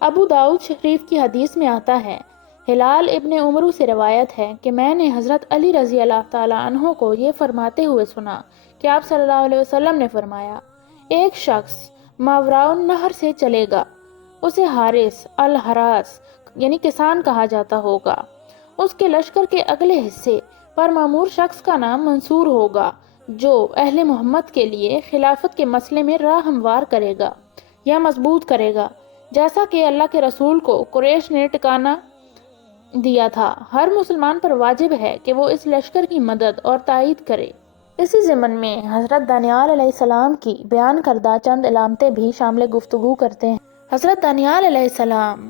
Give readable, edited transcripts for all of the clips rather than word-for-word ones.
ابو داؤد شریف کی حدیث میں آتا ہے، ہلال ابن عمرو سے روایت ہے کہ میں نے حضرت علی رضی اللہ تعالیٰ عنہ کو یہ فرماتے ہوئے سنا کہ آپ صلی اللہ علیہ وسلم نے فرمایا، ایک شخص ماوراء النہر سے چلے گا، اسے حارث الحراس یعنی کسان کہا جاتا ہوگا۔ اس کے لشکر کے اگلے حصے پر مامور شخص کا نام منصور ہوگا، جو اہل محمد کے لیے خلافت کے مسئلے میں راہ ہموار کرے گا یا مضبوط کرے گا، جیسا کہ اللہ کے رسول کو قریش نے ٹھکانہ دیا تھا۔ ہر مسلمان پر واجب ہے کہ وہ اس لشکر کی مدد اور تائید کرے۔ اسی ضمن میں حضرت دانیال علیہ السلام کی بیان کردہ چند علامتیں بھی شامل گفتگو کرتے ہیں۔ حضرت دانیال علیہ السلام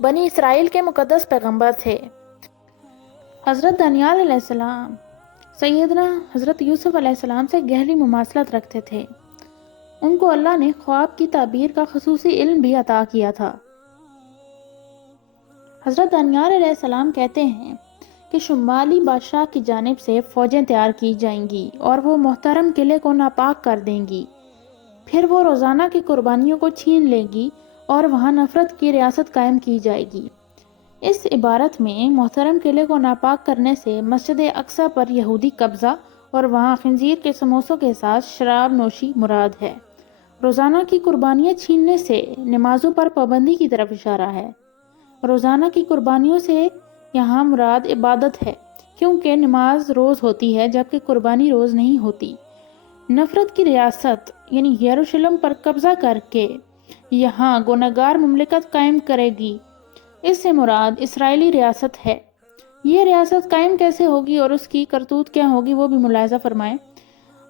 بنی اسرائیل کے مقدس پیغمبر تھے۔ حضرت دانیال علیہ السلام سیدنا حضرت یوسف علیہ السلام سے گہری مماثلت رکھتے تھے۔ ان کو اللہ نے خواب کی تعبیر کا خصوصی علم بھی عطا کیا تھا۔ حضرت دانیال علیہ السلام کہتے ہیں کہ شمالی بادشاہ کی جانب سے فوجیں تیار کی جائیں گی اور وہ محترم قلعے کو ناپاک کر دیں گی، پھر وہ روزانہ کی قربانیوں کو چھین لیں گی اور وہاں نفرت کی ریاست قائم کی جائے گی۔ اس عبارت میں محترم قلعے کو ناپاک کرنے سے مسجد اقصی پر یہودی قبضہ اور وہاں خنزیر کے سموسوں کے ساتھ شراب نوشی مراد ہے۔ روزانہ کی قربانیاں چھیننے سے نمازوں پر پابندی کی طرف اشارہ ہے۔ روزانہ کی قربانیوں سے یہاں مراد عبادت ہے، کیونکہ نماز روز ہوتی ہے جبکہ قربانی روز نہیں ہوتی۔ نفرت کی ریاست یعنی یروشلم پر قبضہ کر کے یہاں گنہگار مملکت قائم کرے گی، اس سے مراد اسرائیلی ریاست ہے۔ یہ ریاست قائم کیسے ہوگی اور اس کی کرتوت کیا ہوگی وہ بھی ملاحظہ فرمائیں۔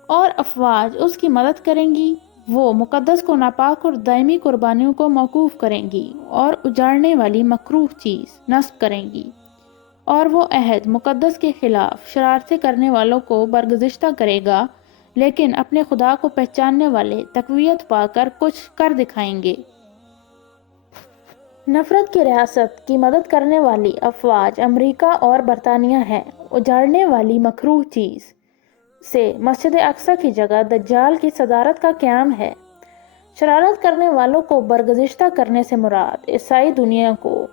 اور افواج اس کی مدد کریں گی، وہ مقدس کو ناپاک اور دائمی قربانیوں کو موقوف کریں گی اور اجاڑنے والی مکروہ چیز نصب کریں گی، اور وہ عہد مقدس کے خلاف شرارتیں کرنے والوں کو برگزشتہ کرے گا، لیکن اپنے خدا کو پہچاننے والے تقویت پا کر کچھ کر دکھائیں گے۔ نفرت کی ریاست کی مدد کرنے والی افواج امریکہ اور برطانیہ ہے۔ اجاڑنے والی مکروہ چیز سے مسجد اقصی کی جگہ دجال کی صدارت کا قیام ہے۔ شرارت کرنے والوں کو برگزشتہ کرنے سے مراد عیسائی دنیا کو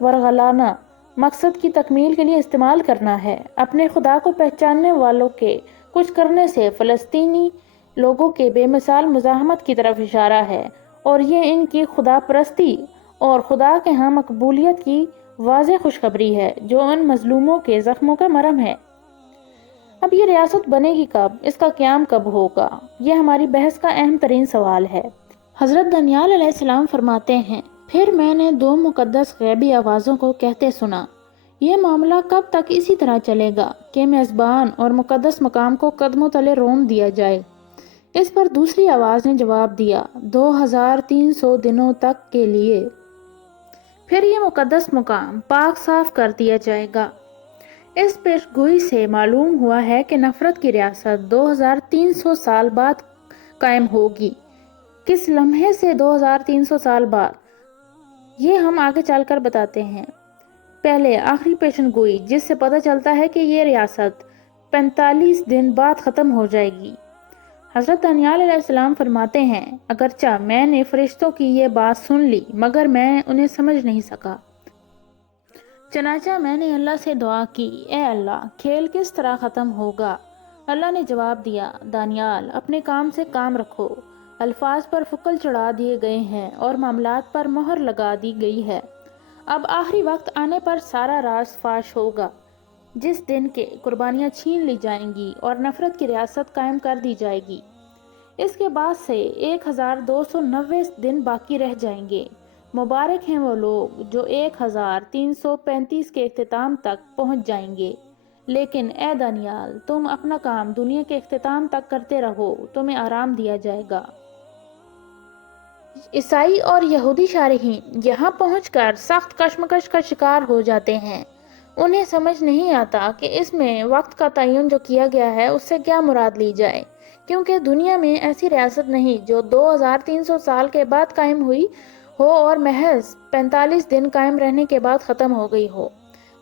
ورگلانہ مقصد کی تکمیل کے لیے استعمال کرنا ہے۔ اپنے خدا کو پہچاننے والوں کے کچھ کرنے سے فلسطینی لوگوں کے بے مثال مزاحمت کی طرف اشارہ ہے، اور یہ ان کی خدا پرستی اور خدا کے ہاں مقبولیت کی واضح خوشخبری ہے، جو ان مظلوموں کے زخموں کا مرہم ہے۔ اب یہ ریاست بنے گی کب؟ اس کا قیام کب ہوگا؟ یہ ہماری بحث کا اہم ترین سوال ہے۔ حضرت دانیال علیہ السلام فرماتے ہیں، پھر میں نے دو مقدس غیبی آوازوں کو کہتے سنا، یہ معاملہ کب تک اسی طرح چلے گا کہ میزبان اور مقدس مقام کو قدموں تلے رون دیا جائے؟ اس پر دوسری آواز نے جواب دیا، 2300 دنوں تک کے لیے، پھر یہ مقدس مقام پاک صاف کر دیا جائے گا۔ اس پیشگوئی سے معلوم ہوا ہے کہ نفرت کی ریاست 2300 سال بعد قائم ہوگی۔ کس لمحے سے 2300 سال بعد؟ یہ ہم آگے چل کر بتاتے ہیں۔ پہلے آخری پیشن گوئی جس سے پتہ چلتا ہے کہ یہ ریاست 45 دن بعد ختم ہو جائے گی۔ حضرت دانیال علیہ السلام فرماتے ہیں، اگرچہ میں نے فرشتوں کی یہ بات سن لی مگر میں انہیں سمجھ نہیں سکا۔ چنانچہ میں نے اللہ سے دعا کی، اے اللہ، کھیل کس طرح ختم ہوگا؟ اللہ نے جواب دیا، دانیال، اپنے کام سے کام رکھو۔ الفاظ پر فکل چڑھا دیے گئے ہیں اور معاملات پر مہر لگا دی گئی ہے۔ اب آخری وقت آنے پر سارا راز فاش ہوگا، جس دن کے قربانیاں چھین لی جائیں گی اور نفرت کی ریاست قائم کر دی جائے گی۔ اس کے بعد سے 1290 دن باقی رہ جائیں گے۔ مبارک ہیں وہ لوگ جو 1335 کے اختتام تک پہنچ جائیں گے۔ لیکن اے دانیال، تم اپنا کام دنیا کے اختتام تک کرتے رہو، تمہیں آرام دیا جائے گا۔ عیسائی اور یہودی شارحین یہاں پہنچ کر سخت کشمکش کا شکار ہو جاتے ہیں۔ انہیں سمجھ نہیں آتا کہ اس میں وقت کا تعین جو کیا گیا ہے اس سے کیا مراد لی جائے، کیونکہ دنیا میں ایسی ریاست نہیں جو 2300 سال کے بعد قائم ہوئی ہو اور محض 45 دن قائم رہنے کے بعد ختم ہو گئی ہو۔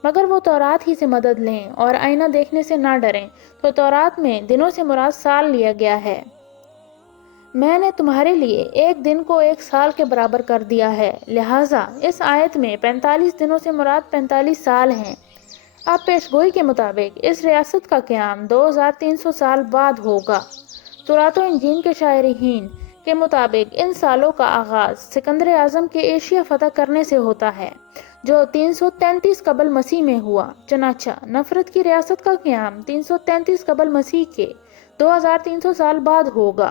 مگر وہ تورات ہی سے مدد لیں اور آئینہ دیکھنے سے نہ ڈریں، تو تورات میں دنوں سے مراد سال لیا گیا ہے۔ میں نے تمہارے لیے ایک دن کو ایک سال کے برابر کر دیا ہے، لہٰذا اس آیت میں 45 دنوں سے مراد 45 سال ہیں۔ اب پیش گوئی کے مطابق اس ریاست کا قیام 2300 سال بعد ہوگا۔ تورات و انجیل کے شارحین کے مطابق ان سالوں کا آغاز سکندر اعظم کے ایشیا فتح کرنے سے ہوتا ہے، جو 333 قبل مسیح میں ہوا۔ چنانچہ نفرت کی ریاست کا قیام 333 قبل مسیح کے 2300 سال بعد ہوگا،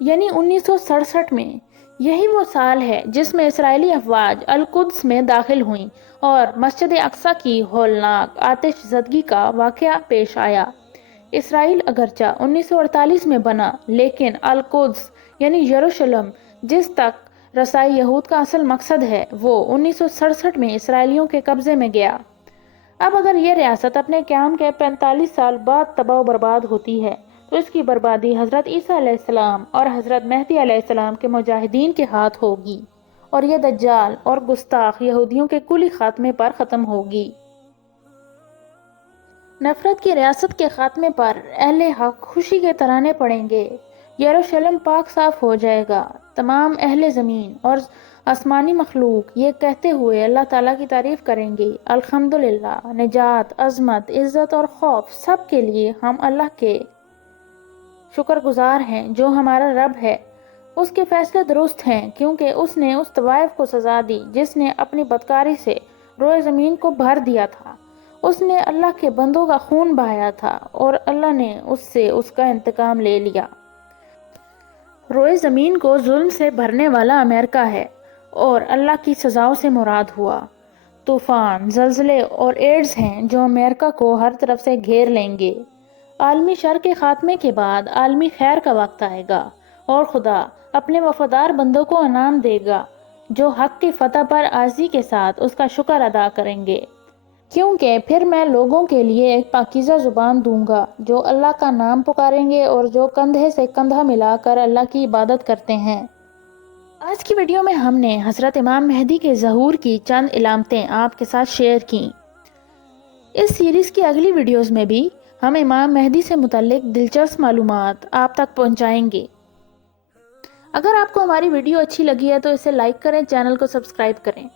یعنی 1967 میں۔ یہی وہ سال ہے جس میں اسرائیلی افواج القدس میں داخل ہوئیں اور مسجد اقصی کی ہولناک آتش زدگی کا واقعہ پیش آیا۔ اسرائیل اگرچہ 1948 میں بنا، لیکن القدس یعنی یروشلم جس تک رسائی یہود کا اصل مقصد ہے، وہ 1967 میں اسرائیلیوں کے قبضے میں گیا۔ اب اگر یہ ریاست اپنے قیام کے 45 سال بعد تباہ و برباد ہوتی ہے تو اس کی بربادی حضرت عیسیٰ علیہ السلام اور حضرت مہدی علیہ السلام کے مجاہدین کے ہاتھ ہوگی، اور یہ دجال اور گستاخ یہودیوں کے کلی خاتمے پر ختم ہوگی۔ نفرت کی ریاست کے خاتمے پر اہل حق خوشی کے ترانے پڑیں گے، یروشلم پاک صاف ہو جائے گا۔ تمام اہل زمین اور آسمانی مخلوق یہ کہتے ہوئے اللہ تعالیٰ کی تعریف کریں گے، الحمدللہ، نجات، عظمت، عزت اور خوف سب کے لیے ہم اللہ کے شکر گزار ہیں جو ہمارا رب ہے۔ اس کے فیصلے درست ہیں کیونکہ اس نے اس طوائف کو سزا دی جس نے اپنی بدکاری سے روئے زمین کو بھر دیا تھا۔ اس نے اللہ کے بندوں کا خون بہایا تھا اور اللہ نے اس سے اس کا انتقام لے لیا۔ روئے زمین کو ظلم سے بھرنے والا امریکہ ہے اور اللہ کی سزاؤں سے مراد ہوا طوفان، زلزلے اور ایڈز ہیں جو امریکہ کو ہر طرف سے گھیر لیں گے۔ عالمی شر کے خاتمے کے بعد عالمی خیر کا وقت آئے گا اور خدا اپنے وفادار بندوں کو انعام دے گا جو حق کی فتح پر عاجزی کے ساتھ اس کا شکر ادا کریں گے، کیونکہ پھر میں لوگوں کے لیے ایک پاکیزہ زبان دوں گا جو اللہ کا نام پکاریں گے اور جو کندھے سے کندھا ملا کر اللہ کی عبادت کرتے ہیں۔ آج کی ویڈیو میں ہم نے حضرت امام مہدی کے ظہور کی چند علامتیں آپ کے ساتھ شیئر کیں۔ اس سیریز کی اگلی ویڈیوز میں بھی ہم امام مہدی سے متعلق دلچسپ معلومات آپ تک پہنچائیں گے۔ اگر آپ کو ہماری ویڈیو اچھی لگی ہے تو اسے لائک کریں، چینل کو سبسکرائب کریں۔